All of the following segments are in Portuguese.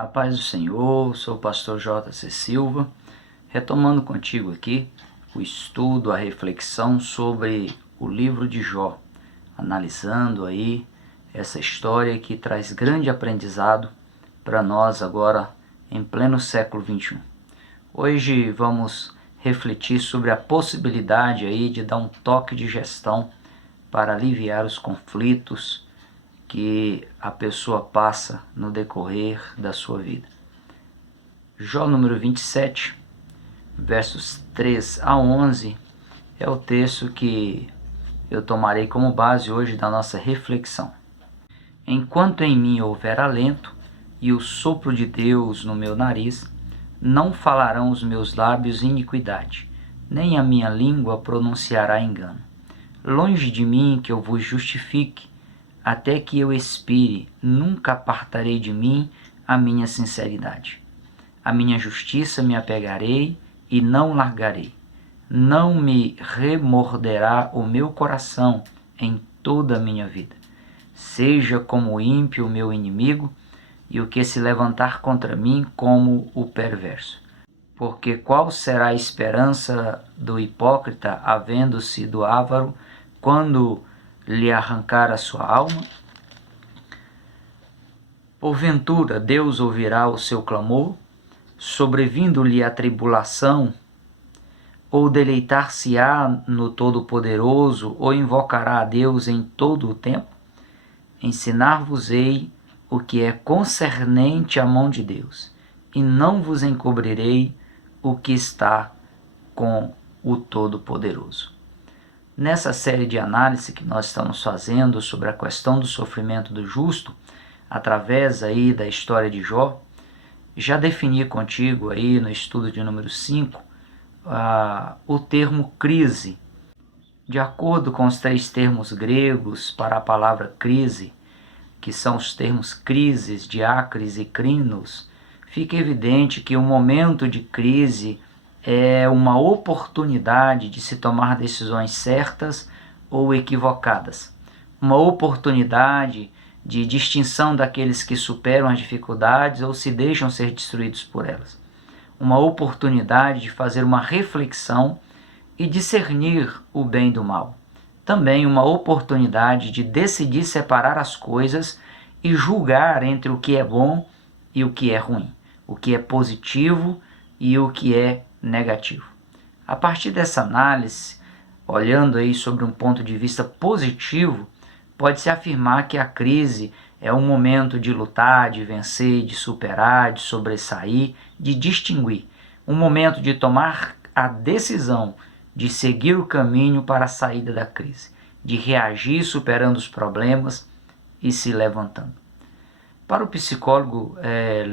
A paz do Senhor, sou o pastor J.C. Silva, retomando contigo aqui o estudo, a reflexão sobre o livro de Jó, analisando aí essa história que traz grande aprendizado para nós agora em pleno século XXI. Hoje vamos refletir sobre a possibilidade aí de dar um toque de gestão para aliviar os conflitos que a pessoa passa no decorrer da sua vida. Jó número 27, versos 3 a 11, é o texto que eu tomarei como base hoje da nossa reflexão. Enquanto em mim houver alento e o sopro de Deus no meu nariz, não falarão os meus lábios iniquidade, nem a minha língua pronunciará engano. Longe de mim que eu vos justifique, até que eu expire, nunca apartarei de mim a minha sinceridade. A minha justiça me apegarei e não largarei. Não me remorderá o meu coração em toda a minha vida. Seja como o ímpio o meu inimigo, e o que se levantar contra mim como o perverso. Porque qual será a esperança do hipócrita, havendo-se do avaro, quando lhe arrancar a sua alma? Porventura Deus ouvirá o seu clamor, sobrevindo-lhe a tribulação, ou deleitar-se-á no Todo-Poderoso, ou invocará a Deus em todo o tempo? Ensinar-vos-ei o que é concernente à mão de Deus, e não vos encobrirei o que está com o Todo-Poderoso. Nessa série de análise que nós estamos fazendo sobre a questão do sofrimento do justo, através aí da história de Jó, já defini contigo aí no estudo de número 5 o termo crise. De acordo com os 3 termos gregos para a palavra crise, que são os termos crises, diácris e crinos, fica evidente que o momento de crise é uma oportunidade de se tomar decisões certas ou equivocadas. Uma oportunidade de distinção daqueles que superam as dificuldades ou se deixam ser destruídos por elas. Uma oportunidade de fazer uma reflexão e discernir o bem do mal. Também uma oportunidade de decidir separar as coisas e julgar entre o que é bom e o que é ruim, o que é positivo e o que é negativo. A partir dessa análise, olhando aí sobre um ponto de vista positivo, pode-se afirmar que a crise é um momento de lutar, de vencer, de superar, de sobressair, de distinguir. Um momento de tomar a decisão de seguir o caminho para a saída da crise, de reagir superando os problemas e se levantando. Para o psicólogo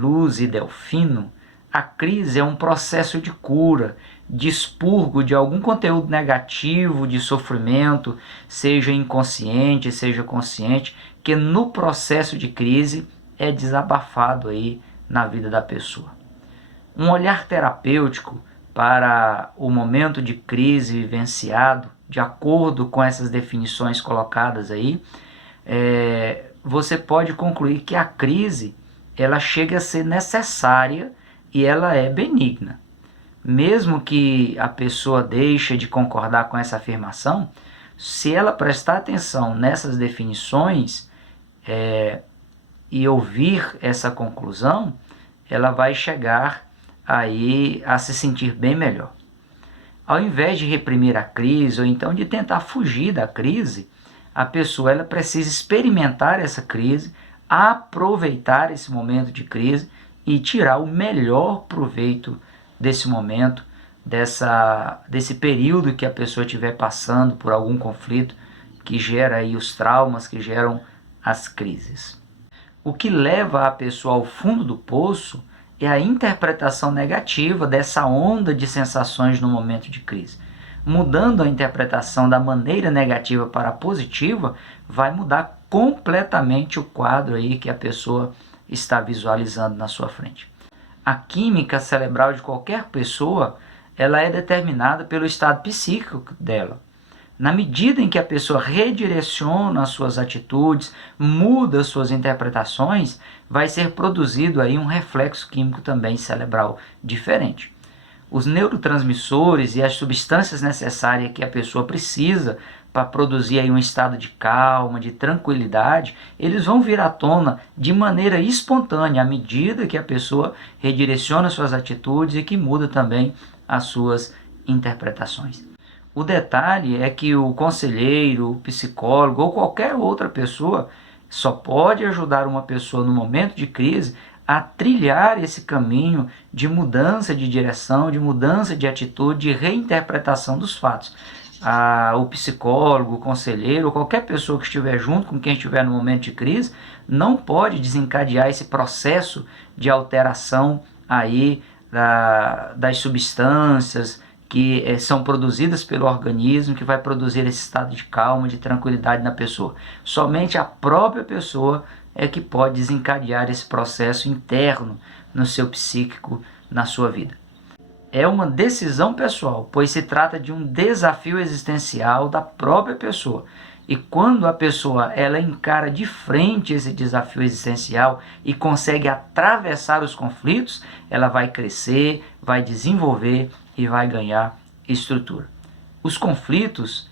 Luz e Delfino, a crise é um processo de cura, de expurgo de algum conteúdo negativo, de sofrimento, seja inconsciente, seja consciente, que no processo de crise é desabafado aí na vida da pessoa. Um olhar terapêutico para o momento de crise vivenciado, de acordo com essas definições colocadas aí, você pode concluir que a crise ela chega a ser necessária e ela é benigna. Mesmo que a pessoa deixe de concordar com essa afirmação, se ela prestar atenção nessas definições e ouvir essa conclusão, ela vai chegar aí a se sentir bem melhor. Ao invés de reprimir a crise ou então de tentar fugir da crise, a pessoa ela precisa experimentar essa crise, aproveitar esse momento de crise e tirar o melhor proveito desse momento, desse período que a pessoa estiver passando por algum conflito que gera aí os traumas, que geram as crises. O que leva a pessoa ao fundo do poço é a interpretação negativa dessa onda de sensações no momento de crise. Mudando a interpretação da maneira negativa para a positiva, vai mudar completamente o quadro aí que a pessoa está visualizando na sua frente. A química cerebral de qualquer pessoa, ela é determinada pelo estado psíquico dela. Na medida em que a pessoa redireciona as suas atitudes, muda as suas interpretações, vai ser produzido aí um reflexo químico também cerebral diferente. Os neurotransmissores e as substâncias necessárias que a pessoa precisa para produzir aí um estado de calma, de tranquilidade, eles vão vir à tona de maneira espontânea à medida que a pessoa redireciona suas atitudes e que muda também as suas interpretações. O detalhe é que o conselheiro, o psicólogo ou qualquer outra pessoa só pode ajudar uma pessoa no momento de crise a trilhar esse caminho de mudança de direção, de mudança de atitude, de reinterpretação dos fatos. O psicólogo, o conselheiro, qualquer pessoa que estiver junto com quem estiver no momento de crise, não pode desencadear esse processo de alteração aí das substâncias que são produzidas pelo organismo, que vai produzir esse estado de calma, de tranquilidade na pessoa. Somente a própria pessoa é que pode desencadear esse processo interno no seu psíquico, na sua vida. É uma decisão pessoal, pois se trata de um desafio existencial da própria pessoa. E quando a pessoa ela encara de frente esse desafio existencial e consegue atravessar os conflitos, ela vai crescer, vai desenvolver e vai ganhar estrutura. Os conflitos,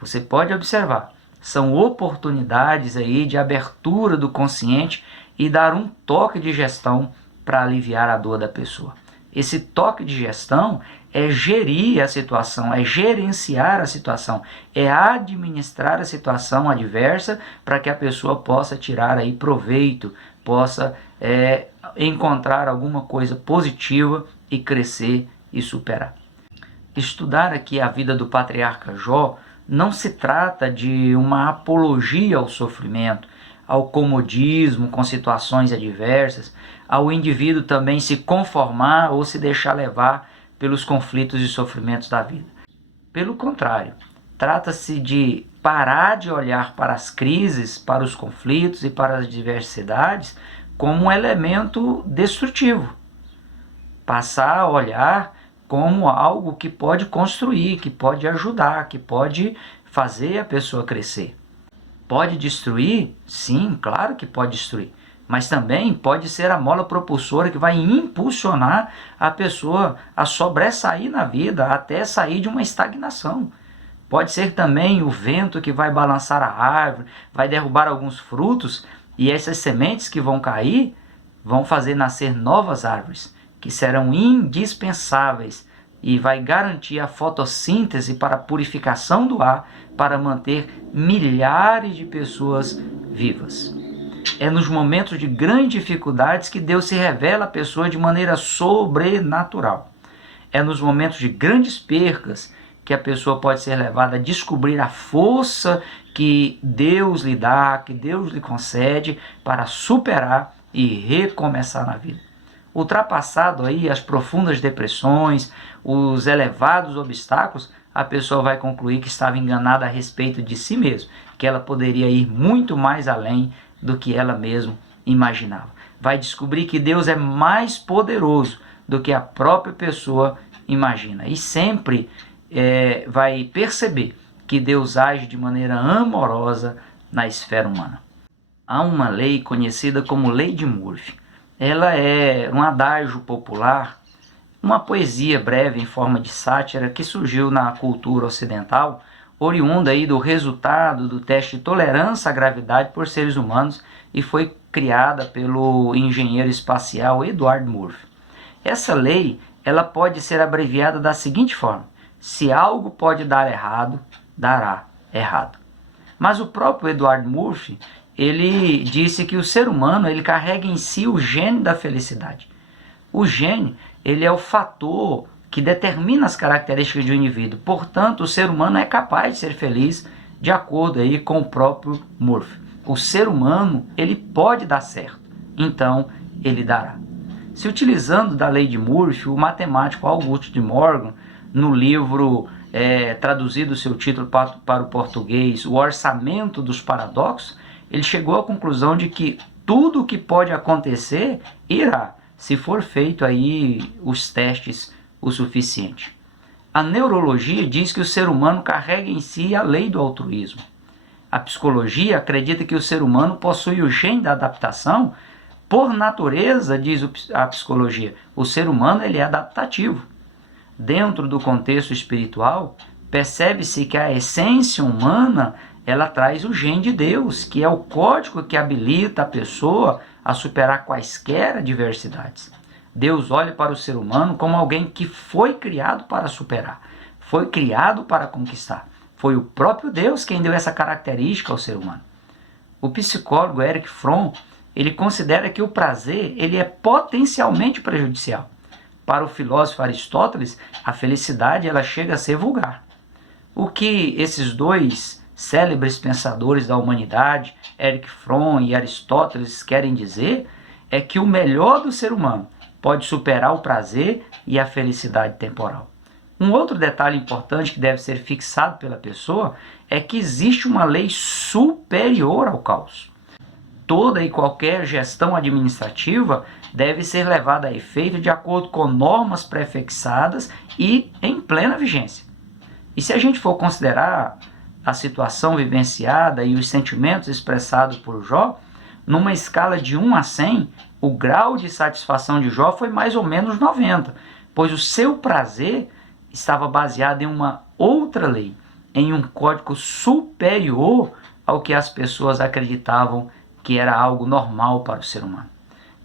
você pode observar, são oportunidades aí de abertura do consciente e dar um toque de gestão para aliviar a dor da pessoa. Esse toque de gestão é gerir a situação, é gerenciar a situação, é administrar a situação adversa para que a pessoa possa tirar aí proveito, possa encontrar alguma coisa positiva e crescer e superar. Estudar aqui a vida do patriarca Jó não se trata de uma apologia ao sofrimento, ao comodismo com situações adversas, ao indivíduo também se conformar ou se deixar levar pelos conflitos e sofrimentos da vida. Pelo contrário, trata-se de parar de olhar para as crises, para os conflitos e para as adversidades como um elemento destrutivo. Passar a olhar como algo que pode construir, que pode ajudar, que pode fazer a pessoa crescer. Pode destruir? Sim, claro que pode destruir. Mas também pode ser a mola propulsora que vai impulsionar a pessoa a sobressair na vida, até sair de uma estagnação. Pode ser também o vento que vai balançar a árvore, vai derrubar alguns frutos, e essas sementes que vão cair vão fazer nascer novas árvores, que serão indispensáveis e vai garantir a fotossíntese para a purificação do ar, para manter milhares de pessoas vivas. É nos momentos de grandes dificuldades que Deus se revela à pessoa de maneira sobrenatural. É nos momentos de grandes percas que a pessoa pode ser levada a descobrir a força que Deus lhe dá, que Deus lhe concede para superar e recomeçar na vida. Ultrapassado aí as profundas depressões, os elevados obstáculos, a pessoa vai concluir que estava enganada a respeito de si mesma, que ela poderia ir muito mais além do que ela mesma imaginava. Vai descobrir que Deus é mais poderoso do que a própria pessoa imagina. E sempre vai perceber que Deus age de maneira amorosa na esfera humana. Há uma lei conhecida como Lei de Murphy. Ela é um adágio popular, uma poesia breve em forma de sátira que surgiu na cultura ocidental, oriunda aí do resultado do teste de tolerância à gravidade por seres humanos e foi criada pelo engenheiro espacial Edward Murphy. Essa lei ela pode ser abreviada da seguinte forma: se algo pode dar errado, dará errado. Mas o próprio Edward Murphy ele disse que o ser humano ele carrega em si o gene da felicidade. O gene ele é o fator que determina as características de um indivíduo. Portanto, o ser humano é capaz de ser feliz de acordo aí com o próprio Murphy. O ser humano ele pode dar certo, então ele dará. Se utilizando da lei de Murphy, o matemático Augusto de Morgan, no livro traduzido o seu título para o português, O Orçamento dos Paradoxos, ele chegou à conclusão de que tudo o que pode acontecer irá, se for feito aí os testes o suficiente. A neurologia diz que o ser humano carrega em si a lei do altruísmo. A psicologia acredita que o ser humano possui o gene da adaptação. Por natureza, diz a psicologia, o ser humano ele é adaptativo. Dentro do contexto espiritual, percebe-se que a essência humana ela traz o gene de Deus, que é o código que habilita a pessoa a superar quaisquer adversidades. Deus olha para o ser humano como alguém que foi criado para superar, foi criado para conquistar. Foi o próprio Deus quem deu essa característica ao ser humano. O psicólogo Erich Fromm, ele considera que o prazer ele é potencialmente prejudicial. Para o filósofo Aristóteles, a felicidade ela chega a ser vulgar. O que esses dois célebres pensadores da humanidade, Erich Fromm e Aristóteles, querem dizer é que o melhor do ser humano pode superar o prazer e a felicidade temporal. Um outro detalhe importante que deve ser fixado pela pessoa é que existe uma lei superior ao caos. Toda e qualquer gestão administrativa deve ser levada a efeito de acordo com normas prefixadas e em plena vigência. E se a gente for considerar a situação vivenciada e os sentimentos expressados por Jó, numa escala de 1 a 100, o grau de satisfação de Jó foi mais ou menos 90, pois o seu prazer estava baseado em uma outra lei, em um código superior ao que as pessoas acreditavam que era algo normal para o ser humano.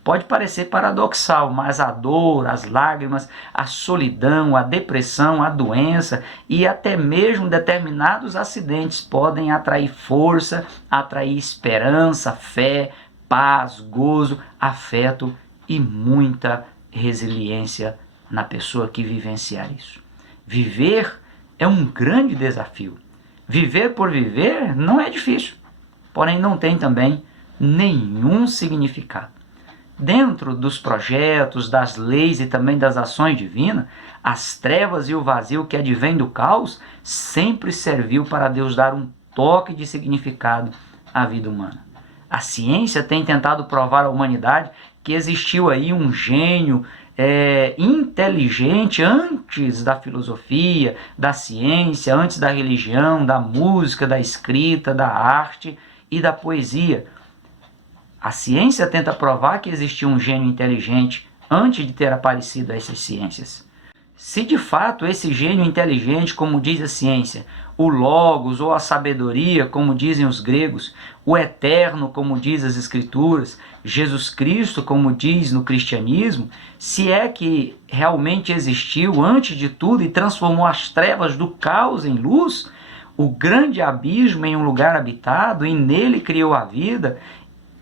Pode parecer paradoxal, mas a dor, as lágrimas, a solidão, a depressão, a doença e até mesmo determinados acidentes podem atrair força, atrair esperança, fé, paz, gozo, afeto e muita resiliência na pessoa que vivenciar isso. Viver é um grande desafio. Viver por viver não é difícil, porém não tem também nenhum significado. Dentro dos projetos, das leis e também das ações divinas, as trevas e o vazio que advém do caos sempre serviu para Deus dar um toque de significado à vida humana. A ciência tem tentado provar à humanidade que existiu aí um gênio inteligente antes da filosofia, da ciência, antes da religião, da música, da escrita, da arte e da poesia. A ciência tenta provar que existia um gênio inteligente antes de ter aparecido essas ciências. Se de fato esse gênio inteligente, como diz a ciência, o Logos ou a sabedoria, como dizem os gregos, o eterno, como diz as escrituras, Jesus Cristo, como diz no cristianismo, se é que realmente existiu antes de tudo e transformou as trevas do caos em luz, o grande abismo em um lugar habitado e nele criou a vida,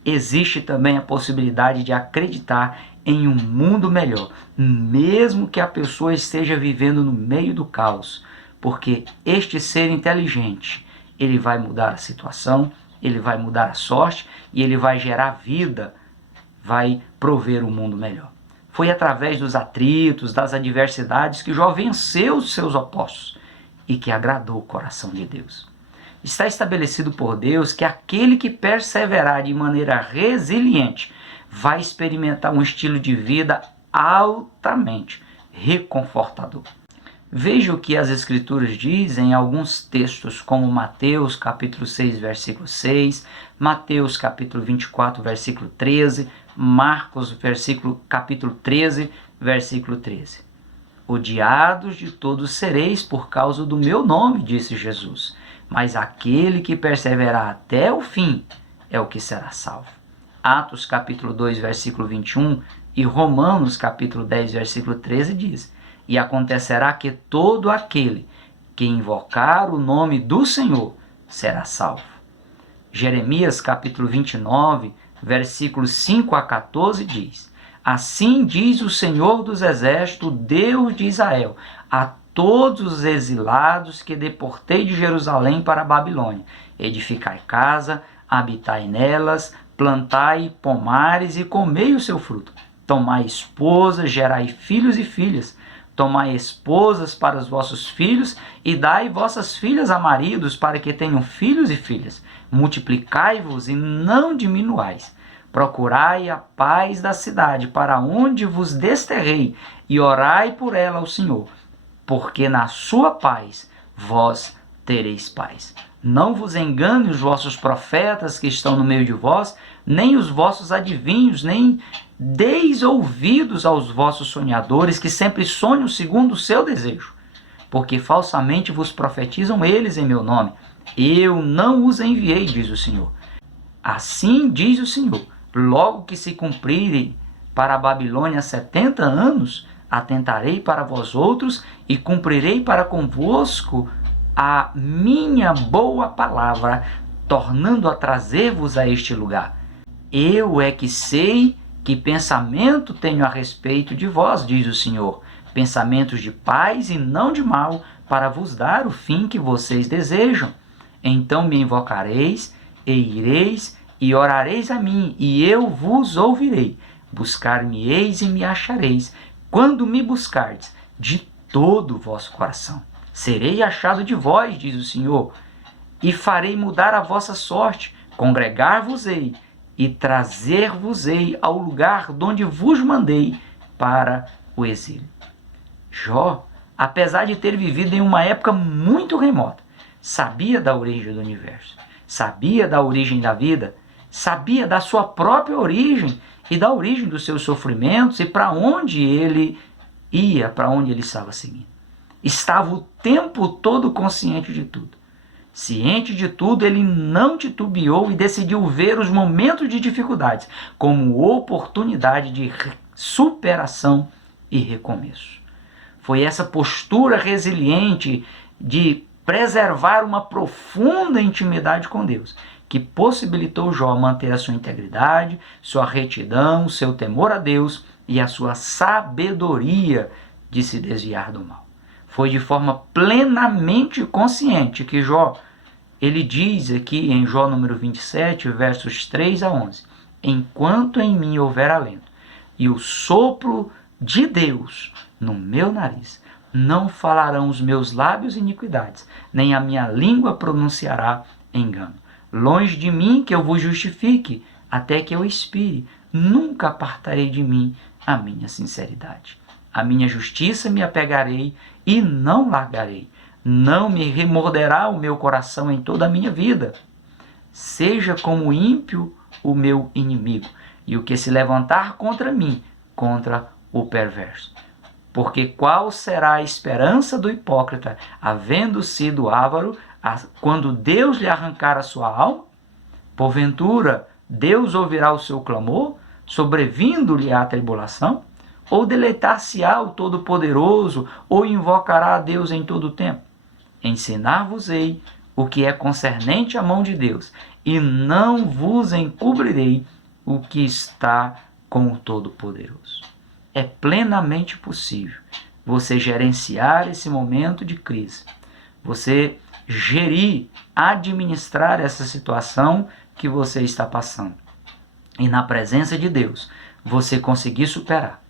existe também a possibilidade de acreditar em um mundo melhor, mesmo que a pessoa esteja vivendo no meio do caos, porque este ser inteligente, ele vai mudar a situação, ele vai mudar a sorte e ele vai gerar vida, vai prover um mundo melhor. Foi através dos atritos, das adversidades que Jó venceu os seus opostos e que agradou o coração de Deus. Está estabelecido por Deus que aquele que perseverar de maneira resiliente vai experimentar um estilo de vida altamente reconfortador. Veja o que as Escrituras dizem em alguns textos, como Mateus capítulo 6, versículo 6, Mateus capítulo 24, versículo 13, Marcos capítulo 13, versículo 13. Odiados de todos sereis por causa do meu nome, disse Jesus, mas aquele que perseverar até o fim é o que será salvo. Atos capítulo 2, versículo 21 e Romanos capítulo 10, versículo 13 diz: e acontecerá que todo aquele que invocar o nome do Senhor será salvo. Jeremias capítulo 29, versículos 5 a 14 diz: assim diz o Senhor dos Exércitos, Deus de Israel, a todos os exilados que deportei de Jerusalém para a Babilônia: edificai casa, habitai nelas, plantai pomares e comei o seu fruto. Tomai esposas, gerai filhos e filhas. Tomai esposas para os vossos filhos e dai vossas filhas a maridos para que tenham filhos e filhas. Multiplicai-vos e não diminuais. Procurai a paz da cidade para onde vos desterrei e orai por ela ao Senhor, porque na sua paz vós tereis paz. Não vos engane os vossos profetas que estão no meio de vós, nem os vossos adivinhos, nem deis ouvidos aos vossos sonhadores, que sempre sonham segundo o seu desejo, porque falsamente vos profetizam eles em meu nome. Eu não os enviei, diz o Senhor. Assim diz o Senhor, logo que se cumprirem para a Babilônia 70 anos, atentarei para vós outros e cumprirei para convosco a minha boa palavra, tornando a trazer-vos a este lugar. Eu é que sei que pensamento tenho a respeito de vós, diz o Senhor, pensamentos de paz e não de mal, para vos dar o fim que vocês desejam. Então me invocareis, e ireis, e orareis a mim, e eu vos ouvirei. Buscar-me-eis e me achareis, quando me buscardes de todo o vosso coração. Serei achado de vós, diz o Senhor, e farei mudar a vossa sorte, congregar-vos-ei, e trazer-vos-ei ao lugar donde vos mandei para o exílio. Jó, apesar de ter vivido em uma época muito remota, sabia da origem do universo, sabia da origem da vida, sabia da sua própria origem e da origem dos seus sofrimentos e para onde ele ia, para onde ele estava seguindo. Estava o tempo todo consciente de tudo. Ciente de tudo, ele não titubeou e decidiu ver os momentos de dificuldades como oportunidade de superação e recomeço. Foi essa postura resiliente de preservar uma profunda intimidade com Deus que possibilitou Jó manter a sua integridade, sua retidão, seu temor a Deus e a sua sabedoria de se desviar do mal. Foi de forma plenamente consciente que Jó, ele diz aqui em Jó número 27, versos 3 a 11, enquanto em mim houver alento e o sopro de Deus no meu nariz, não falarão os meus lábios iniquidades, nem a minha língua pronunciará engano. Longe de mim que eu vos justifique, até que eu expire, nunca apartarei de mim a minha sinceridade. A minha justiça me apegarei e não largarei. Não me remorderá o meu coração em toda a minha vida. Seja como ímpio o meu inimigo, e o que se levantar contra mim, contra o perverso. Porque qual será a esperança do hipócrita, havendo sido avaro, quando Deus lhe arrancar a sua alma? Porventura, Deus ouvirá o seu clamor, sobrevindo-lhe a tribulação? Ou deleitar-se-á o Todo-Poderoso, ou invocará a Deus em todo o tempo? Ensinar-vos-ei o que é concernente à mão de Deus, e não vos encobrirei o que está com o Todo-Poderoso. É plenamente possível você gerenciar esse momento de crise, você gerir, administrar essa situação que você está passando. E na presença de Deus, você conseguir superar,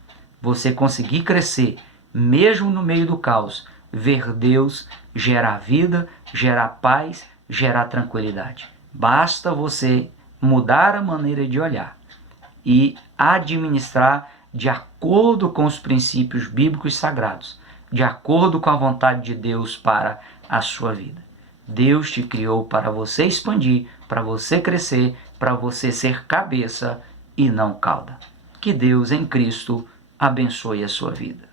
você conseguir crescer, mesmo no meio do caos, ver Deus gerar vida, gerar paz, gerar tranquilidade. Basta você mudar a maneira de olhar e administrar de acordo com os princípios bíblicos sagrados, de acordo com a vontade de Deus para a sua vida. Deus te criou para você expandir, para você crescer, para você ser cabeça e não cauda. Que Deus em Cristo abençoe a sua vida.